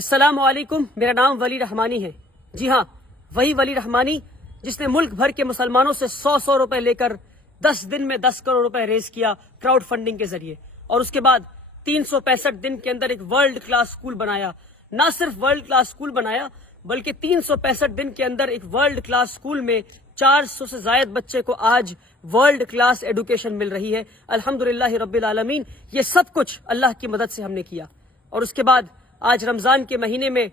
السلام علیکم، میرا نام ولی رحمانی ہے۔ جی ہاں، وہی ولی رحمانی جس نے ملک بھر کے مسلمانوں سے 100 روپے لے کر 10 دن میں 10 کروڑ روپے ریز کیا کراؤڈ فنڈنگ کے ذریعے، اور اس کے بعد 365 دن کے اندر ایک ورلڈ کلاس سکول بنایا۔ نہ صرف ورلڈ کلاس سکول بنایا بلکہ 365 دن کے اندر ایک ورلڈ کلاس سکول میں 400 سے زائد بچے کو آج ورلڈ کلاس ایڈوکیشن مل رہی ہے۔ الحمدللہ رب العالمین، یہ سب کچھ اللہ کی مدد سے ہم نے کیا۔ اور اس کے بعد آج رمضان کے مہینے میں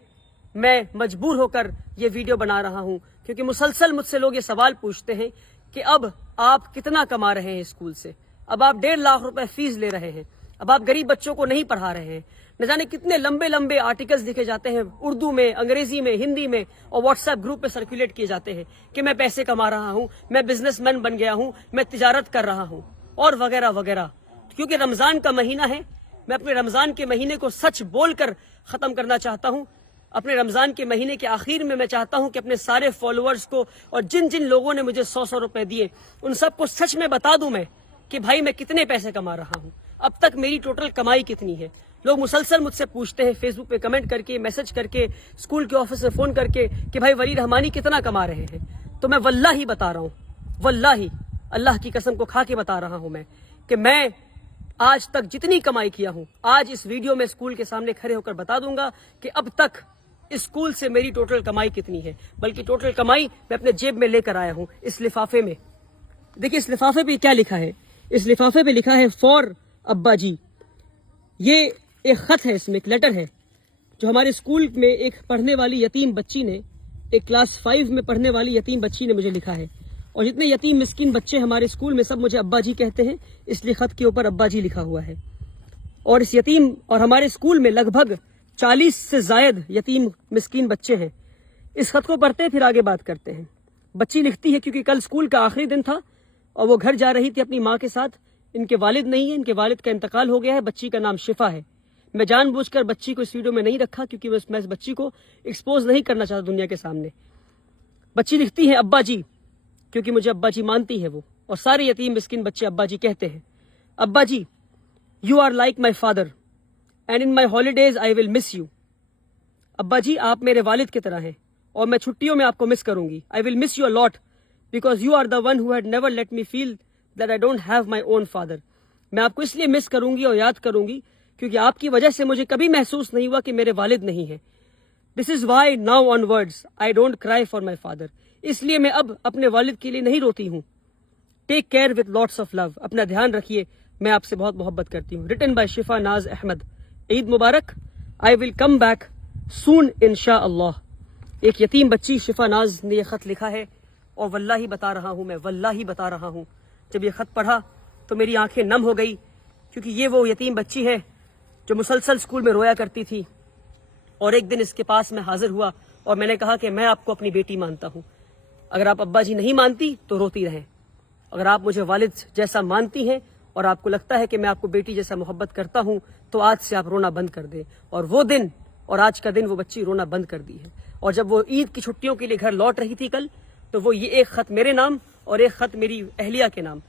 میں مجبور ہو کر یہ ویڈیو بنا رہا ہوں، کیونکہ مسلسل مجھ سے لوگ یہ سوال پوچھتے ہیں کہ اب آپ کتنا کما رہے ہیں اسکول سے، اب آپ 1.5 لاکھ روپے فیس لے رہے ہیں، اب آپ غریب بچوں کو نہیں پڑھا رہے ہیں۔ نہ جانے کتنے لمبے لمبے آرٹیکلز لکھے جاتے ہیں اردو میں، انگریزی میں، ہندی میں، اور واٹس ایپ گروپ پہ سرکولیٹ کیے جاتے ہیں کہ میں پیسے کما رہا ہوں، میں بزنس مین بن گیا ہوں، میں تجارت کر رہا ہوں، اور وغیرہ وغیرہ۔ کیونکہ رمضان کا مہینہ ہے، میں اپنے رمضان کے مہینے کو سچ بول کر ختم کرنا چاہتا ہوں۔ اپنے رمضان کے مہینے کے آخر میں چاہتا ہوں کہ اپنے سارے فالوورز کو اور جن جن لوگوں نے مجھے 100 روپے دیے ان سب کو سچ میں بتا دوں میں کہ بھائی میں کتنے پیسے کما رہا ہوں، اب تک میری ٹوٹل کمائی کتنی ہے۔ لوگ مسلسل مجھ سے پوچھتے ہیں فیس بک پہ کمنٹ کر کے، میسج کر کے، اسکول کے آفس سے فون کر کے کہ بھائی ولی رحمانی کتنا کما رہے ہیں۔ تو میں واللہ بتا رہا ہوں، واللہ اللہ کی قسم کو کھا کے بتا رہا ہوں میں کہ میں آج تک جتنی کمائی کیا ہوں، آج اس ویڈیو میں اسکول کے سامنے کھڑے ہو کر بتا دوں گا کہ اب تک اسکول سے میری ٹوٹل کمائی کتنی ہے۔ بلکہ ٹوٹل کمائی میں اپنے جیب میں لے کر آیا ہوں اس لفافے میں۔ دیکھیں اس لفافے پہ کیا لکھا ہے، اس لفافے پہ لکھا ہے فور ابا جی۔ یہ ایک خط ہے، اس میں ایک لیٹر ہے جو ہمارے اسکول میں ایک پڑھنے والی یتیم بچی نے، ایک کلاس 5 میں پڑھنے والی یتیم بچی نے مجھے لکھا ہے۔ اور جتنے یتیم مسکین بچے ہمارے اسکول میں سب مجھے ابا جی کہتے ہیں، اس لیے خط کے اوپر ابا جی لکھا ہوا ہے۔ اور اس یتیم اور ہمارے اسکول میں لگ بھگ 40 سے زائد یتیم مسکین بچے ہیں۔ اس خط کو پڑھتے پھر آگے بات کرتے ہیں۔ بچی لکھتی ہے کیونکہ کل اسکول کا آخری دن تھا اور وہ گھر جا رہی تھی اپنی ماں کے ساتھ۔ ان کے والد نہیں ہیں، ان کے والد کا انتقال ہو گیا ہے۔ بچی کا نام شفا ہے۔ میں جان بوجھ کر بچی کو اس ویڈیو میں نہیں رکھا کیونکہ میں اس بچی کو ایکسپوز نہیں کرنا چاہتا دنیا کے سامنے۔ بچی لکھتی ہے ابا جی، کیونکہ مجھے ابا جی مانتی ہے وہ، اور سارے یتیم مسکین بچے ابا جی کہتے ہیں۔ ابا جی، you are like my father and in my holidays I will miss you. ابا جی آپ میرے والد کی طرح ہیں اور میں چھٹیوں میں آپ کو مس کروں گی۔ I will miss you a lot because you are the one who had never let me feel that I don't have my own father. میں آپ کو اس لیے مس کروں گی اور یاد کروں گی کیونکہ آپ کی وجہ سے مجھے کبھی محسوس نہیں ہوا کہ میرے والد نہیں ہیں۔ This is why now on words I don't cry for my father. اس لیے میں اب اپنے والد کے لیے نہیں روتی ہوں۔ Take care with lots of love. اپنا دھیان رکھیے، میں آپ سے بہت محبت کرتی ہوں۔ ریٹن بائی شفا ناز احمد۔ عید مبارک۔ آئی ول کم بیک سون انشاء اللہ۔ ایک یتیم بچی شفا ناز نے یہ خط لکھا ہے، اور واللہ بتا رہا ہوں، میں واللہ بتا رہا ہوں، جب یہ خط پڑھا تو میری آنکھیں نم ہو گئی، کیونکہ یہ وہ یتیم بچی ہے جو مسلسل اسکول میں رویا کرتی تھی۔ اور ایک دن اس کے پاس میں حاضر ہوا اور میں نے کہا کہ میں آپ کو اپنی بیٹی مانتا ہوں، اگر آپ ابا جی نہیں مانتی تو روتی رہیں، اگر آپ مجھے والد جیسا مانتی ہیں اور آپ کو لگتا ہے کہ میں آپ کو بیٹی جیسا محبت کرتا ہوں تو آج سے آپ رونا بند کر دیں۔ اور وہ دن اور آج کا دن وہ بچی رونا بند کر دی ہے۔ اور جب وہ عید کی چھٹیوں کے لیے گھر لوٹ رہی تھی کل، تو وہ یہ ایک خط میرے نام اور ایک خط میری اہلیہ کے نام،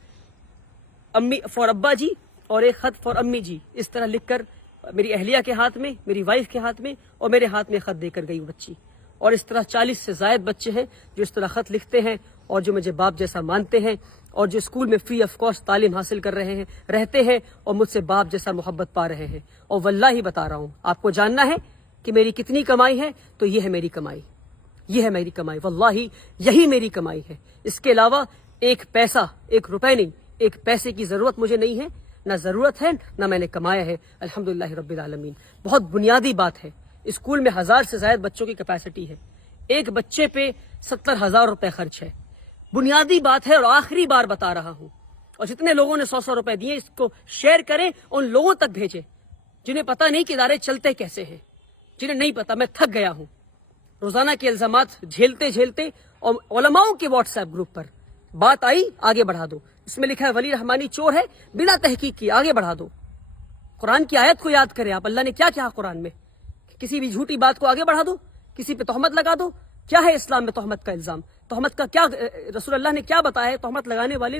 امی فار ابا جی اور ایک خط فار امی جی، اس طرح لکھ کر میری اہلیہ کے ہاتھ میں، میری وائف کے ہاتھ میں اور میرے ہاتھ میں خط دے کر گئی وہ بچی۔ اور اس طرح 40 سے زائد بچے ہیں جو اس طرح خط لکھتے ہیں اور جو مجھے باپ جیسا مانتے ہیں اور جو اسکول میں فری آف کاسٹ تعلیم حاصل کر رہے ہیں، رہتے ہیں اور مجھ سے باپ جیسا محبت پا رہے ہیں۔ اور واللہ بتا رہا ہوں، آپ کو جاننا ہے کہ میری کتنی کمائی ہے تو یہ ہے میری کمائی، یہ ہے میری کمائی، واللہ یہی میری کمائی ہے۔ اس کے علاوہ ایک پیسہ، ایک روپے نہیں، ایک پیسے کی ضرورت مجھے نہیں ہے، نہ ضرورت ہے نہ میں نے کمایا ہے، الحمدللہ رب العالمین۔ بہت بنیادی بات ہے، اسکول میں 1000 سے زائد بچوں کی کیپیسٹی ہے، ایک بچے پہ 70,000 روپے خرچ ہے، بنیادی بات ہے۔ اور آخری بار بتا رہا ہوں، اور جتنے لوگوں نے 100 روپے دیے اس کو شیئر کریں، ان لوگوں تک بھیجیں جنہیں پتہ نہیں کہ ادارے چلتے کیسے ہیں، جنہیں نہیں پتہ۔ میں تھک گیا ہوں روزانہ کے الزامات جھیلتے جھیلتے، اور علماؤں کے واٹس ایپ گروپ پر بات آئی آگے بڑھا دو، اس میں لکھا ہے ولی رحمانی چور ہے، بنا تحقیق کی آگے بڑھا دو۔ قرآن کی آیت کو یاد کریں آپ، اللہ نے کیا کہا قرآن میں، کسی بھی جھوٹی بات کو آگے بڑھا دو، کسی پہ تہمت لگا دو۔ کیا ہے اسلام میں تہمت کا الزام؟ تہمت کا کیا رسول اللہ نے کیا بتایا ہے؟ تہمت لگانے والے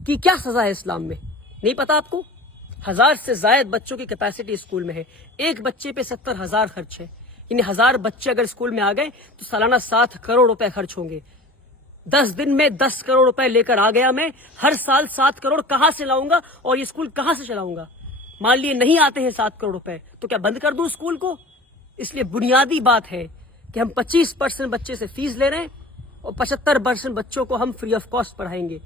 کی کیا سزا ہے اسلام میں؟ نہیں پتا آپ کو؟ 1000 سے زائد بچوں کی کیپیسٹی اسکول میں ہے، ایک بچے پہ 70,000 خرچ ہے، یعنی 1000 بچے اگر اسکول میں آ گئے تو سالانہ 7 کروڑ روپے خرچ ہوں گے. 10 دن میں 10 کروڑ روپے لے کر آ گیا میں. ہر سال 7 کروڑ کہاں سے لاؤں گا اور یہ اسکول کہاں سے چلاؤں گا؟ مان لیے نہیں آتے ہیں 7 کروڑ روپے تو کیا بند کر دوں اسکول کو؟ اس لیے بنیادی بات ہے کہ ہم 25% بچے سے فیس لے رہے ہیں اور 75% بچوں کو ہم فری آف کاسٹ پڑھائیں گے.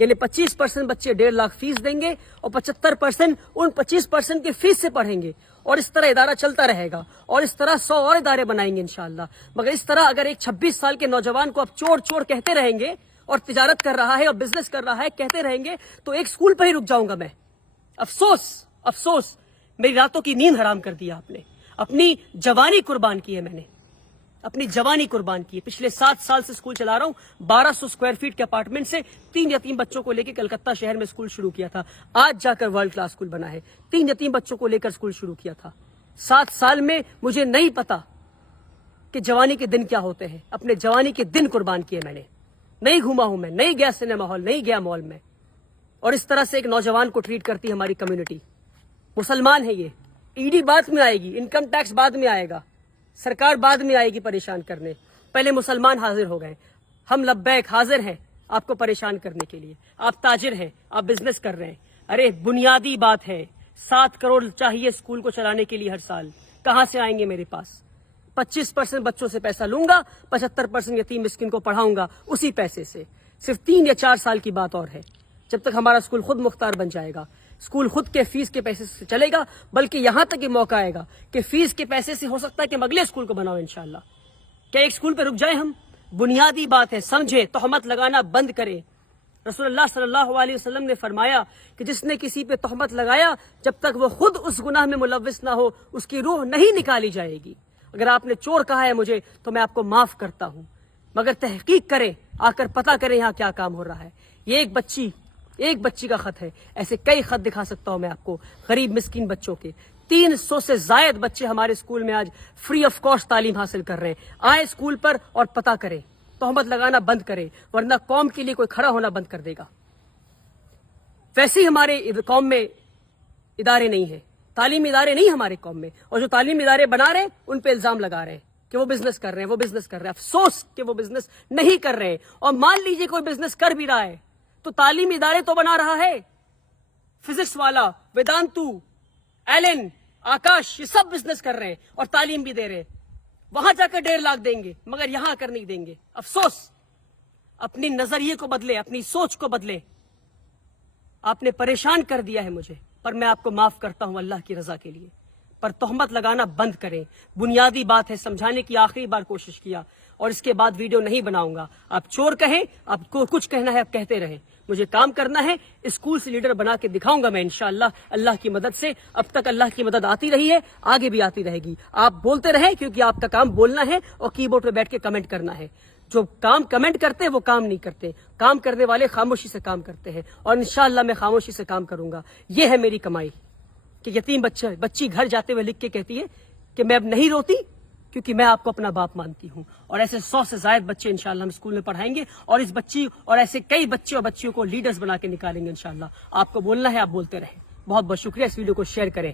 یعنی 25% بچے 1.5 لاکھ فیس دیں گے اور 75% ان 25% کے فیس سے پڑھیں گے. اور اس طرح ادارہ چلتا رہے گا اور اس طرح 100 اور ادارے بنائیں گے انشاءاللہ. مگر اس طرح اگر ایک 26 سال کے نوجوان کو اب چور چور کہتے رہیں گے اور تجارت کر رہا ہے اور بزنس کر رہا ہے کہتے رہیں گے تو ایک اسکول پہ ہی رک جاؤں گا میں. افسوس میری راتوں کی نیند حرام کر دیا آپ نے. اپنی جوانی قربان کی ہے میں نے, اپنی جوانی قربان کی ہے. پچھلے 7 سال سے اسکول چلا رہا ہوں. 1200 اسکوائر فیٹ کے اپارٹمنٹ سے 3 یتیم بچوں کو لے کے کلکتہ شہر میں اسکول شروع کیا تھا. آج جا کر ورلڈ کلاس اسکول بنا ہے. 3 یتیم بچوں کو لے کر اسکول شروع کیا تھا. 7 سال میں مجھے نہیں پتا کہ جوانی کے دن کیا ہوتے ہیں. اپنے جوانی کے دن قربان کیے میں نے. نہیں گھوما ہوں میں, نہیں گیا سنیما ہال, نہیں گیا مال میں. اور اس طرح سے ایک نوجوان کو ٹریٹ کرتی ہے ہماری کمیونٹی. مسلمان ہے یہ. ای ڈی بعد میں آئے گی, انکم ٹیکس بعد میں آئے گا, سرکار بعد میں آئے گی پریشان کرنے. پہلے مسلمان حاضر ہو گئے. ہم لبیک حاضر ہیں آپ کو پریشان کرنے کے لیے. آپ تاجر ہیں, آپ بزنس کر رہے ہیں. ارے بنیادی بات ہے 7 کروڑ چاہیے اسکول کو چلانے کے لیے ہر سال. کہاں سے آئیں گے میرے پاس؟ 25% بچوں سے پیسہ لوں گا, 75% یتیم مسکین کو پڑھاؤں گا اسی پیسے سے. صرف 3 یا 4 سال کی بات اور ہے جب تک ہمارا اسکول خود مختار بن جائے گا. اسکول خود کے فیس کے پیسے سے چلے گا. بلکہ یہاں تک یہ موقع آئے گا کہ فیس کے پیسے سے ہو سکتا ہے کہ ہم اگلے اسکول کو بناؤ انشاءاللہ. کیا ایک اسکول پہ رک جائیں ہم؟ بنیادی بات ہے, سمجھے, تہمت لگانا بند کرے. رسول اللہ صلی اللہ علیہ وسلم نے فرمایا کہ جس نے کسی پہ تہمت لگایا جب تک وہ خود اس گناہ میں ملوث نہ ہو اس کی روح نہیں نکالی جائے گی. اگر آپ نے چور کہا ہے مجھے تو میں آپ کو معاف کرتا ہوں, مگر تحقیق کریں, آ کر پتہ کریں یہاں کیا کام ہو رہا ہے. یہ ایک بچی کا خط ہے. ایسے کئی خط دکھا سکتا ہوں میں آپ کو غریب مسکین بچوں کے. 300 سے زائد بچے ہمارے اسکول میں آج فری آف کاسٹ تعلیم حاصل کر رہے ہیں. آئیں اسکول پر اور پتہ کریں, تہمت لگانا بند کریں, ورنہ قوم کے لیے کوئی کھڑا ہونا بند کر دے گا. ویسے ہی ہمارے قوم میں ادارے نہیں ہیں, تعلیمی ادارے نہیں ہمارے قوم میں, اور جو تعلیمی ادارے بنا رہے ہیں ان پہ الزام لگا رہے ہیں کہ وہ بزنس کر رہے ہیں. افسوس کہ وہ بزنس نہیں کر رہے ہیں. اور مان لیجئے کوئی بزنس کر بھی رہا ہے تو تعلیمی ادارے تو بنا رہا ہے. فزکس والا, ویدانتو, ایلن, آکاش, یہ سب بزنس کر رہے ہیں اور تعلیم بھی دے رہے ہیں. وہاں جا کر 1.5 لاکھ دیں گے مگر یہاں کر نہیں دیں گے. افسوس. اپنی نظریے کو بدلے, اپنی سوچ کو بدلے. آپ نے پریشان کر دیا ہے مجھے, پر میں آپ کو معاف کرتا ہوں اللہ کی رضا کے لیے. پر تہمت لگانا بند کریں. بنیادی بات ہے, سمجھانے کی آخری بار کوشش کیا اور اس کے بعد ویڈیو نہیں بناؤں گا. آپ چور کہیں, آپ کو کچھ کہنا ہے آپ کہتے رہیں, مجھے کام کرنا ہے. اسکول سے لیڈر بنا کے دکھاؤں گا میں انشاءاللہ اللہ کی مدد سے. اب تک اللہ کی مدد آتی رہی ہے, آگے بھی آتی رہے گی. آپ بولتے رہیں کیونکہ آپ کا کام بولنا ہے اور کی بورڈ پہ بیٹھ کے کمنٹ کرنا ہے. جو کام کمنٹ کرتے ہیں وہ کام نہیں کرتے. کام کرنے والے خاموشی سے کام کرتے ہیں اور انشاءاللہ میں خاموشی سے کام کروں گا. یہ ہے میری کمائی کہ یتیم بچی گھر جاتے ہوئے لکھ کے کہتی ہے کہ میں اب نہیں روتی کیونکہ میں آپ کو اپنا باپ مانتی ہوں. اور ایسے 100 سے زائد بچے انشاءاللہ ہم اسکول میں پڑھائیں گے اور اس بچی اور ایسے کئی بچے اور بچیوں کو لیڈرز بنا کے نکالیں گے انشاءاللہ. آپ کو بولنا ہے, آپ بولتے رہیں. بہت بہت شکریہ. اس ویڈیو کو شیئر کریں.